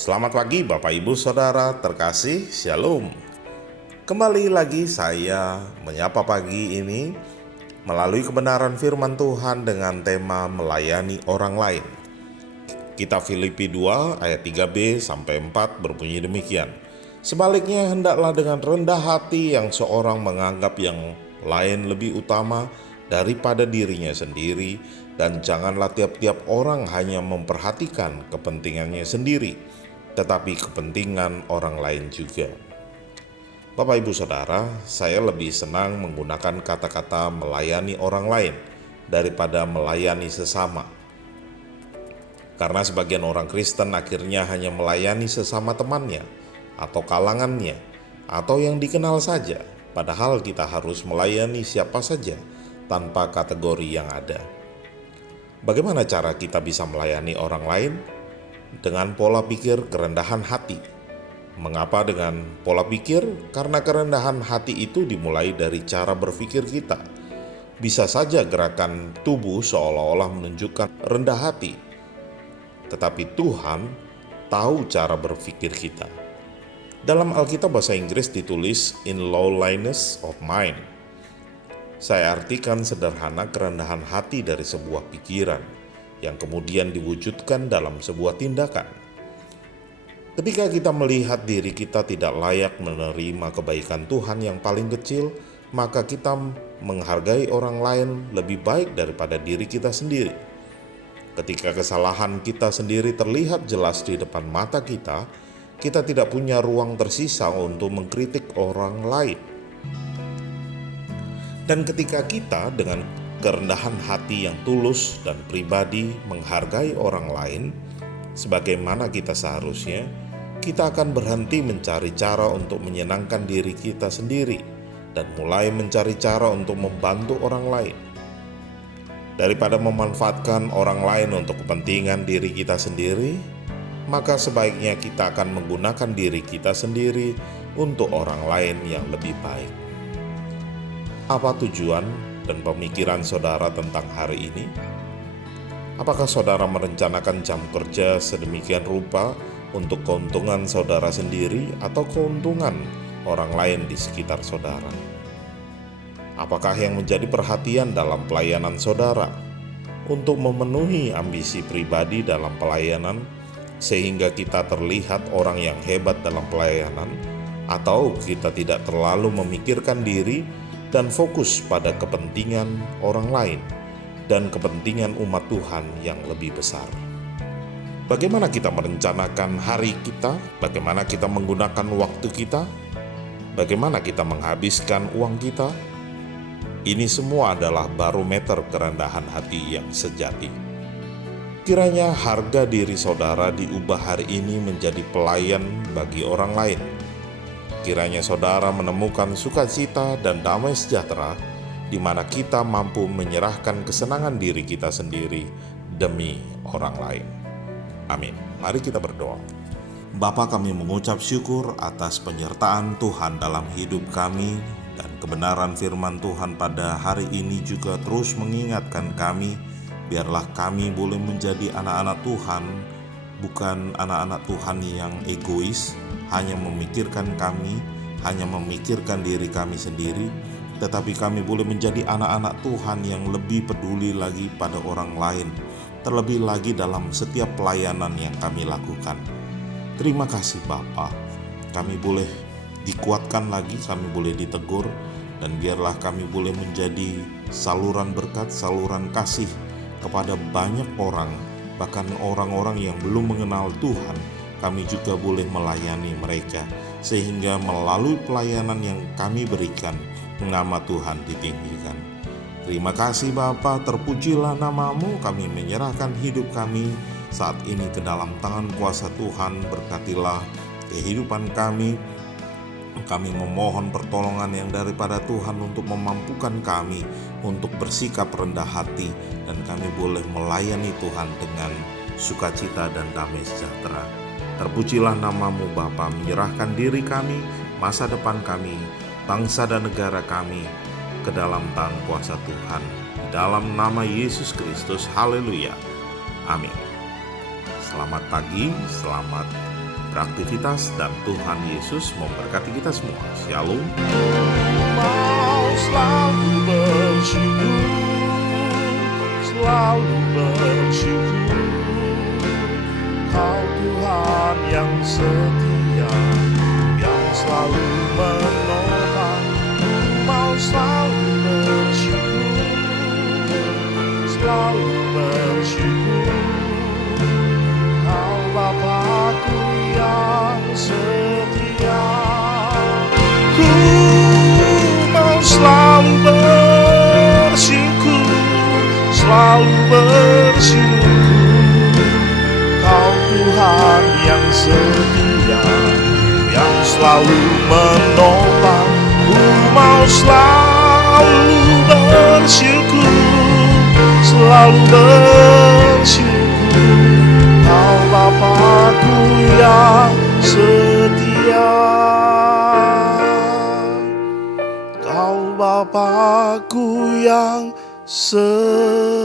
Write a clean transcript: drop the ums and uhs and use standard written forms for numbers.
Selamat pagi Bapak Ibu Saudara terkasih, Shalom. Kembali lagi saya menyapa pagi ini melalui kebenaran firman Tuhan dengan tema melayani orang lain. Kitab Filipi 2 ayat 3b sampai 4 berbunyi demikian. Sebaliknya hendaklah dengan rendah hati yang seorang menganggap yang lain lebih utama daripada dirinya sendiri, dan janganlah tiap-tiap orang hanya memperhatikan kepentingannya sendiri, tetapi kepentingan orang lain juga. Bapak Ibu Saudara, saya lebih senang menggunakan kata-kata melayani orang lain daripada melayani sesama. Karena sebagian orang Kristen akhirnya hanya melayani sesama temannya, atau kalangannya, atau yang dikenal saja, padahal kita harus melayani siapa saja tanpa kategori yang ada. Bagaimana cara kita bisa melayani orang lain? Dengan pola pikir kerendahan hati. Mengapa dengan pola pikir? Karena kerendahan hati itu dimulai dari cara berpikir kita. Bisa saja gerakan tubuh seolah-olah menunjukkan rendah hati, tetapi Tuhan tahu cara berpikir kita. Dalam Alkitab bahasa Inggris ditulis in lowliness of mind. Saya artikan sederhana kerendahan hati dari sebuah pikiran yang kemudian diwujudkan dalam sebuah tindakan. Ketika kita melihat diri kita tidak layak menerima kebaikan Tuhan yang paling kecil, maka kita menghargai orang lain lebih baik daripada diri kita sendiri. Ketika kesalahan kita sendiri terlihat jelas di depan mata kita, kita tidak punya ruang tersisa untuk mengkritik orang lain. Dan ketika kita dengan kerendahan hati yang tulus dan pribadi menghargai orang lain sebagaimana kita seharusnya, kita akan berhenti mencari cara untuk menyenangkan diri kita sendiri dan mulai mencari cara untuk membantu orang lain. Daripada memanfaatkan orang lain untuk kepentingan diri kita sendiri, maka sebaiknya kita akan menggunakan diri kita sendiri untuk orang lain yang lebih baik. Apa tujuan dan pemikiran saudara tentang hari ini? Apakah saudara merencanakan jam kerja sedemikian rupa untuk keuntungan saudara sendiri atau keuntungan orang lain di sekitar saudara? Apakah yang menjadi perhatian dalam pelayanan saudara untuk memenuhi ambisi pribadi dalam pelayanan sehingga kita terlihat orang yang hebat dalam pelayanan, atau kita tidak terlalu memikirkan diri dan fokus pada kepentingan orang lain dan kepentingan umat Tuhan yang lebih besar? Bagaimana kita merencanakan hari kita? Bagaimana kita menggunakan waktu kita? Bagaimana kita menghabiskan uang kita? Ini semua adalah barometer kerendahan hati yang sejati. Kiranya harga diri saudara diubah hari ini menjadi pelayan bagi orang lain. Kiranya saudara menemukan sukacita dan damai sejahtera di mana kita mampu menyerahkan kesenangan diri kita sendiri demi orang lain. Amin. Mari kita berdoa. Bapa, kami mengucap syukur atas penyertaan Tuhan dalam hidup kami, dan kebenaran firman Tuhan pada hari ini juga terus mengingatkan kami, biarlah kami boleh menjadi anak-anak Tuhan, bukan anak-anak Tuhan yang egois, hanya memikirkan kami, hanya memikirkan diri kami sendiri, tetapi kami boleh menjadi anak-anak Tuhan yang lebih peduli lagi pada orang lain, terlebih lagi dalam setiap pelayanan yang kami lakukan. Terima kasih Bapa, kami boleh dikuatkan lagi, kami boleh ditegur, dan biarlah kami boleh menjadi saluran berkat, saluran kasih kepada banyak orang, bahkan orang-orang yang belum mengenal Tuhan. Kami juga boleh melayani mereka, sehingga melalui pelayanan yang kami berikan, nama Tuhan ditinggikan. Terima kasih Bapa, terpujilah namamu. Kami menyerahkan hidup kami saat ini ke dalam tangan kuasa Tuhan. Berkatilah kehidupan kami. Kami memohon pertolongan yang daripada Tuhan untuk memampukan kami untuk bersikap rendah hati, dan kami boleh melayani Tuhan dengan sukacita dan damai sejahtera. Terpujilah namamu Bapa, menyerahkan diri kami, masa depan kami, bangsa dan negara kami ke dalam tangan kuasa Tuhan. Di dalam nama Yesus Kristus, haleluya. Amin. Selamat pagi, selamat beraktivitas dan Tuhan Yesus memberkati kita semua. Shalom. Mau selalu bersyukur, selalu bersyukur. Kau Tuhan yang setia, yang selalu menopang. Mau selalu bersyukur, selalu bersyukur. Kau Bapa-Ku yang setia. Ku mau selalu bersyukur, selalu bersyukur. Kau Tuhan yang setia, yang selalu menopang. Ku mau selalu bersyukur, selalu bersyukur. Kau Bapa-Ku yang setia. Kau Bapa-Ku yang setia.